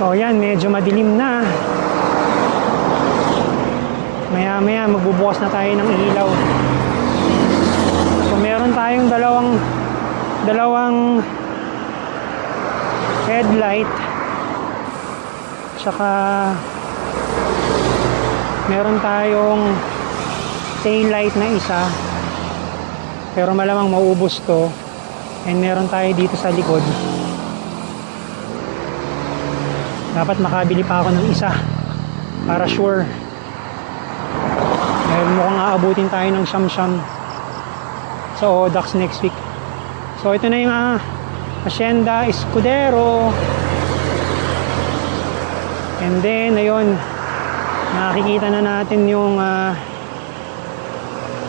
So yan, medyo madilim na. Maya maya magbubukas na tayo ng ilaw. So meron tayong dalawang headlight, tsaka meron tayong tail light na isa, pero malamang maubos to. And meron tayo dito sa likod. Dapat makabili pa ako ng isa para sure. Dahil mukhang aabutin tayo ng siyam-siyam sa Audax next week. So ito na yung Hacienda Escudero. And then ayun, nakikita na natin yung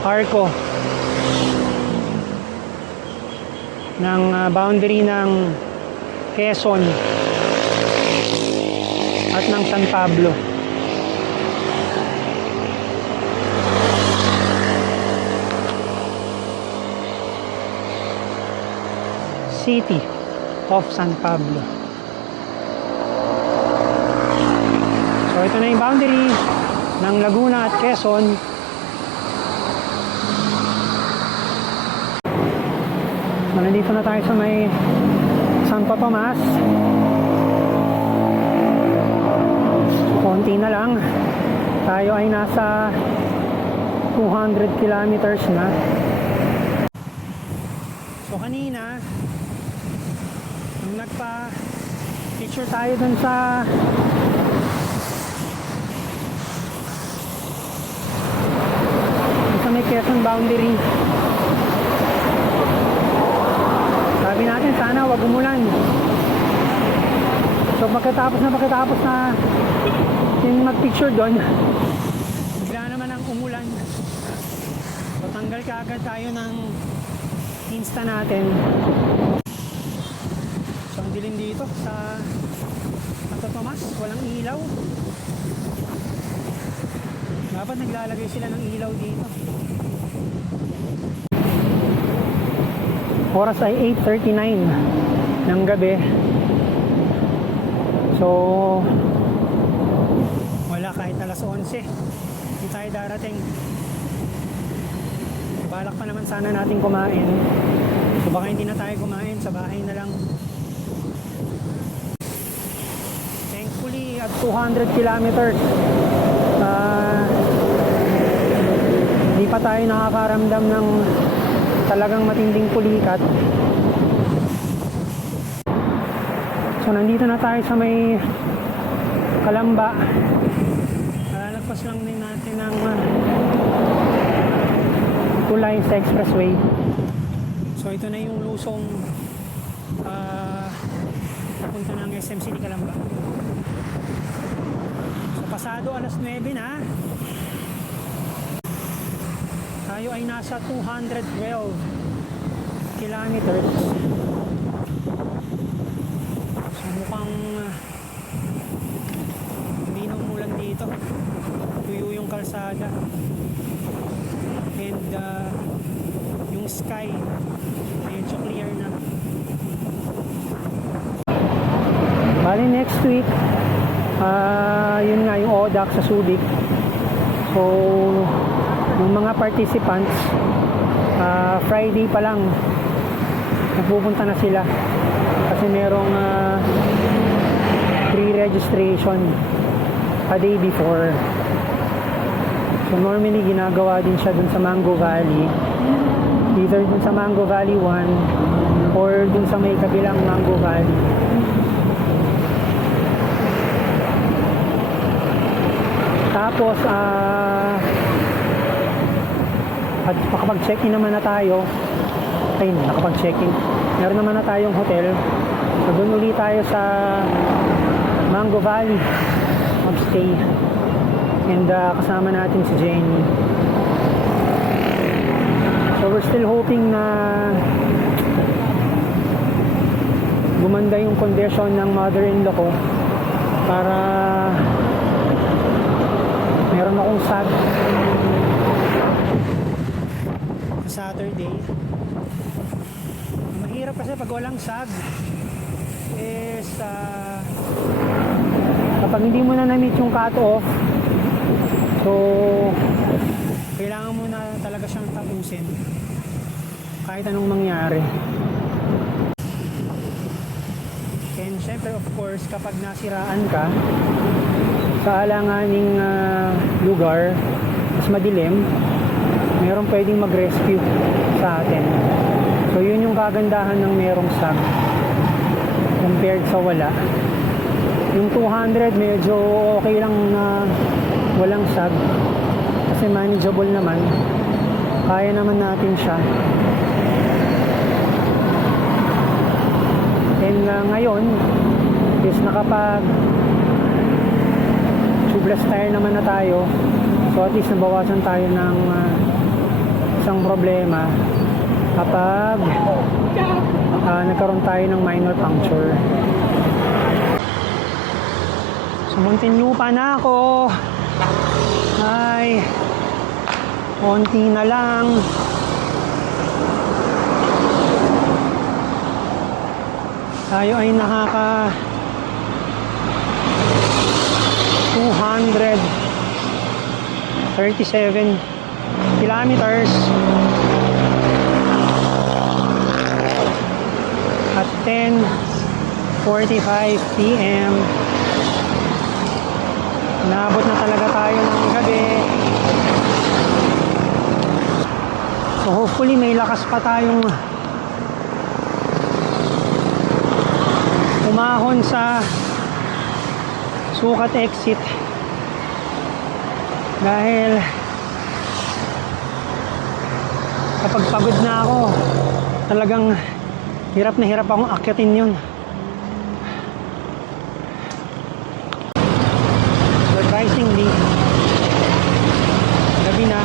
arco ng boundary ng Quezon at ng San Pablo. City of San Pablo. So ito na yung boundary ng Laguna at Quezon. So nandito na tayo sa may Santo Tomas. Konti na lang. Tayo ay nasa 200 kilometers na. So kanina nung nagpa-picture tayo dun sa may Quezon boundary, sabi natin sana wag umulan. So pagkatapos na yung mag-picture doon, bigla naman ang umulan. So tanggal kaagad tayo ng Insta natin. So ang dilim dito sa Santo Tomas, walang ilaw. Dapat naglalagay sila ng ilaw dito. Oras ay 8:39 ng gabi. So wala, kahit alas 11 hindi tayo darating. Balak pa naman sana natin kumain. So baka hindi na tayo kumain, sa bahay na lang. Thankfully at 200 kilometers hindi pa tayo nakakaramdam ng talagang matinding pulikat. So nandito na tayo sa may Calamba. Lalagpas lang din natin ng kulay sa expressway. So ito na yung lusong papunta ng SM City Calamba. So pasado alas 9 na. Tayo ay nasa 212 kilometers. So mukhang hindi na umulan dito. Tuyo yung kalsada. And yung sky medyo clear na. Bali next week yun nga yung Audax sa Subic. So yung mga participants Friday pa lang nagpupunta na sila kasi merong pre-registration a day before. So normally ginagawa din siya dun sa Mango Valley, either dun sa Mango Valley 1 or dun sa may kabilang Mango Valley. Tapos at makapag-check-in naman na tayo. Ay, nakapag-check-in. Meron naman na tayong hotel. So doon ulit tayo sa Mango Valley magstay. And kasama natin si Jenny. So we're still hoping na gumanda yung condition ng mother-in-law ko para meron akong SAG Saturday. Mahirap kasi pag walang SAG is Kapag hindi mo na na-meet yung cut-off, so kailangan mo na talaga siyang tapusin kahit anong mangyari. And syempre of course, kapag nasiraan ka sa alanganing lugar, mas madilim, meron pwedeng mag-rescue sa atin. So yun yung kagandahan ng merong SAG compared sa wala. Yung 200 medyo okay lang na walang SAG kasi manageable naman, kaya naman natin siya. And ngayon is nakapag tubeless tire naman na tayo, so at least nabawasan tayo ng isang problema kapag nagkaroon tayo ng minor puncture. So Muntinlupa na ako. Ay, konti na lang. Tayo ay nakaka 237 kilometers at 10:45 p.m. Naabot na talaga tayo ng gabi. So hopefully may lakas pa tayong umahon sa sukat exit dahil kapag pagod na ako, talagang hirap na hirap akong akyatin yun. Surprisingly, gabi na,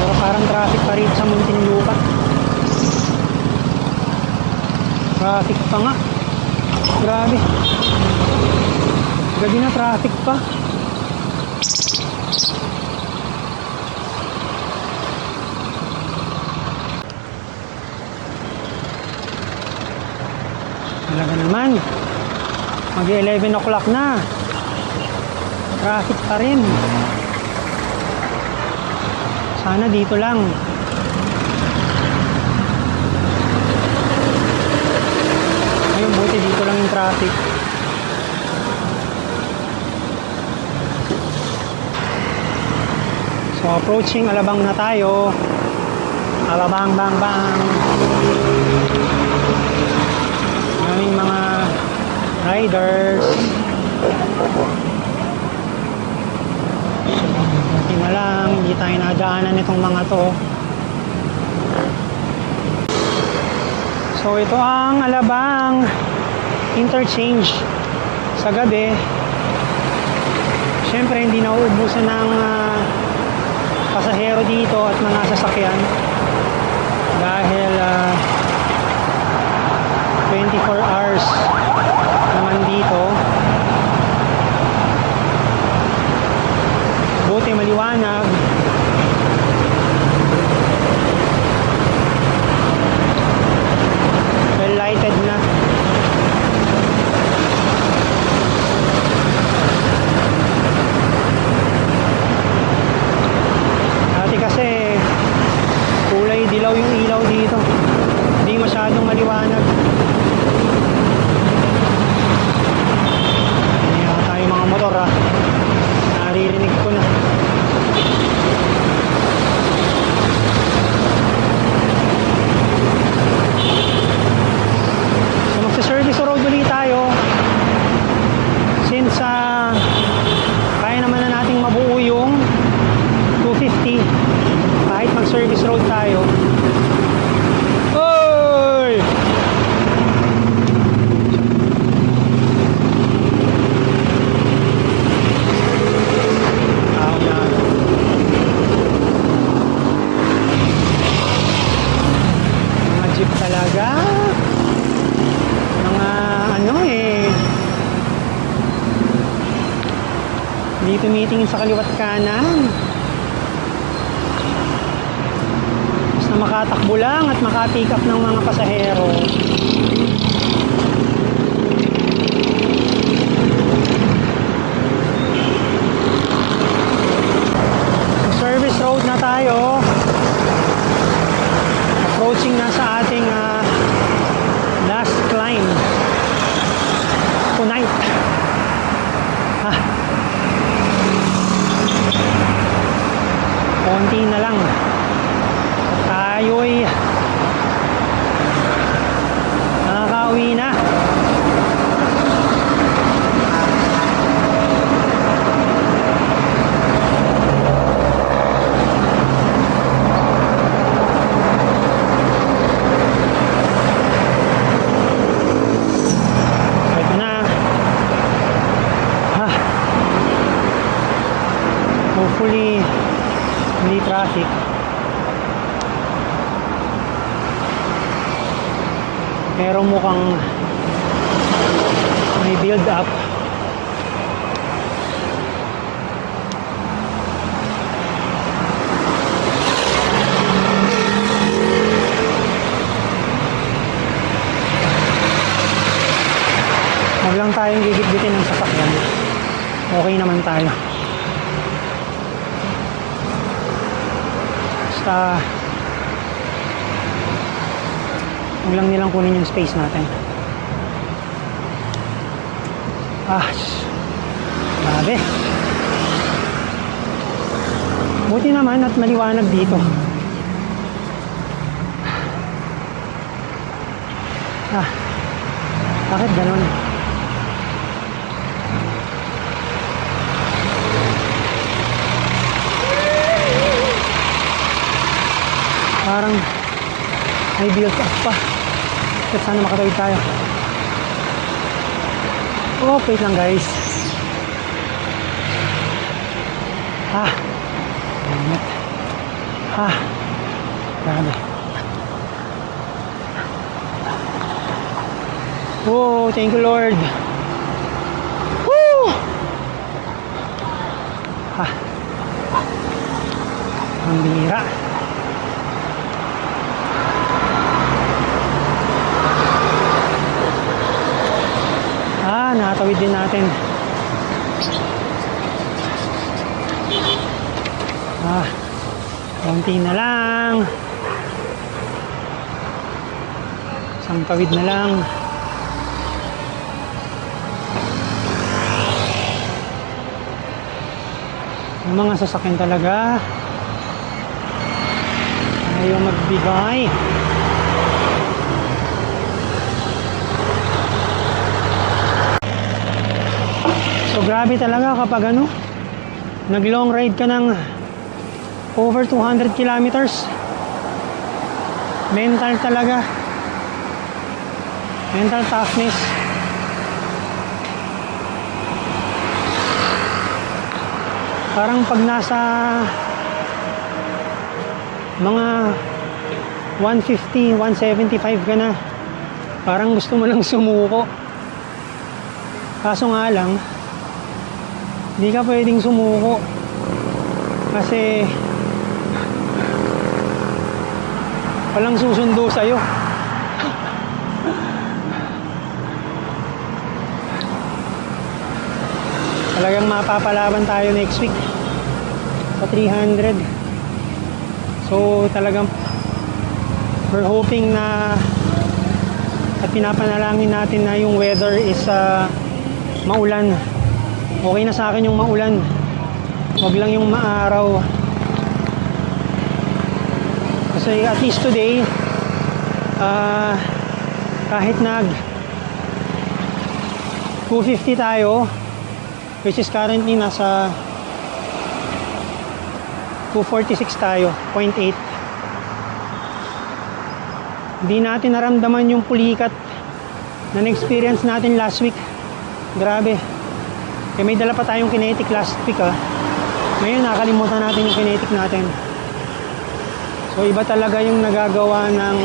pero parang traffic pa rin sa Muntinlupa. Traffic pa nga. Grabe. Gabi na, traffic pa. Talaga naman. Mag-11 o'clock na. Traffic pa rin. Sana dito lang. Ayun, buti dito lang yung traffic. So approaching Alabang na tayo. Alabang bang bang. Maraming mga riders. Buti na lang, hindi tayo nadaanan itong mga to. So ito ang Alabang interchange sa gabi. Syempre hindi na uubusan ng pasahero dito at mga sasakyan dahil 24 hours naman dito. Buti maliwanag. Well lighted na. Dati kasi kulay dilaw yung ilaw dito. Hindi masyadong maliwanag. Ayan tayo mga motor ha. Naririnig ko na. So magsa-service road ulit tayo. Since kaya naman na nating mabuo yung 250 kahit mag-service road tayo. Oy! Mga jeep talaga. Mga ano hindi tumitingin sa kaliwat kanan. Basta makatakbo lang at maka-pick up ng mga pasahero. hopefully hindi traffic. Pero mukhang may build up. Huwag lang tayong gigit-gitin ng sasakyan. Okay naman tayo. Basta huwag lang nilang kunin yung space natin. Grabe. Buti naman at maliwanag dito. Bakit ganon? Parang may build up pa. At sana makatawid tayo. Okay lang guys. Init. Grabe. Oh, thank you Lord. Woo! Ang bihira. Nakatawid din natin. Konti na lang. Isang tawid na lang. Yung mga sasakyan talaga ayaw magbigay. So grabe talaga kapag nag long ride ka ng over 200 kilometers. Mental talaga. Mental toughness. Parang pag nasa mga 150, 175 ka na, parang gusto mo lang sumuko. Kaso nga lang, hindi ka pwedeng sumuko kasi walang susundo sa'yo. Talagang mapapalaban tayo next week sa 300. So talagang we're hoping na at pinapanalangin natin na yung weather is maulan. Okay na sa akin yung maulan. Huwag lang yung maaraw. Kasi at least today, kahit 250 tayo, which is currently nasa 246 tayo, 0.8. Hindi natin naramdaman yung pulikat na na-experience natin last week. Grabe. Eh, may dala pa tayong kinetic last week Ngayon nakalimutan natin yung kinetic natin. So iba talaga yung nagagawa ng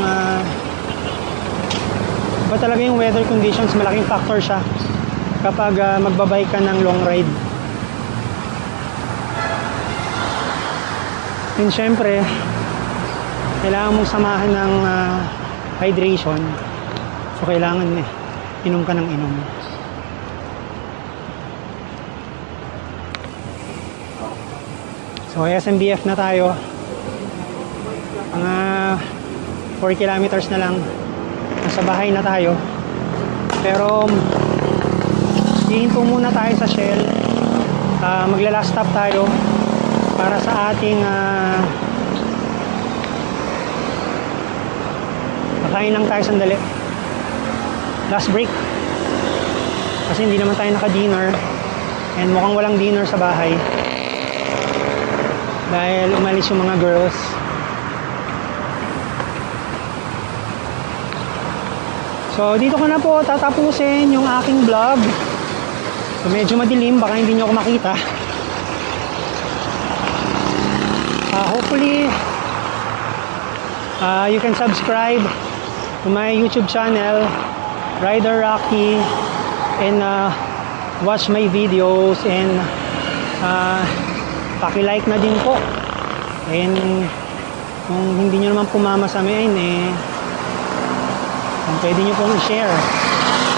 iba talaga yung weather conditions. Malaking factor siya kapag magbabike ka ng long ride. And syempre kailangan mong samahan ng hydration. So kailangan inom ka ng inom. So SMBF na tayo. Mga 4 kilometers na lang. Nasa bahay na tayo. Pero hihinto muna tayo sa Shell. Magla-last stop tayo para sa ating kakain lang tayo sandali. Last break. Kasi hindi naman tayo naka-dinner. And mukhang walang dinner sa bahay. Dahil umalis yung mga girls. So dito ko na po tatapusin yung aking vlog. So medyo madilim, baka hindi nyo ako makita. Hopefully, you can subscribe to my YouTube channel, Rider Rocky, and watch my videos, and paki-like na din po. And kung hindi nyo naman pumama sa amin, kung pwede nyo pong i-share,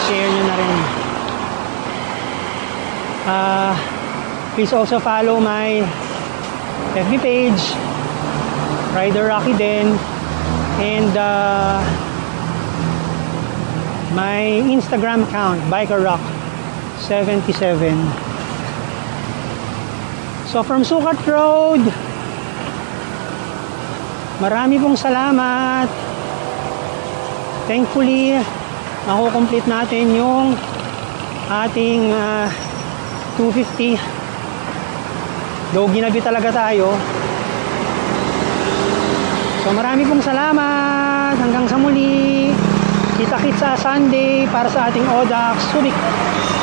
share nyo na rin. Please also follow my FB page, Rider Rocky din, and my Instagram account, Biker Rock 77. So from Sukat Road, marami pong salamat. Thankfully, makukomplete natin yung ating 250. Though ginabi talaga tayo. So marami pong salamat. Hanggang sa muli. Kita-kits sa Sunday para sa ating Audax Subic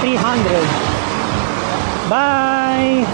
300. Bye!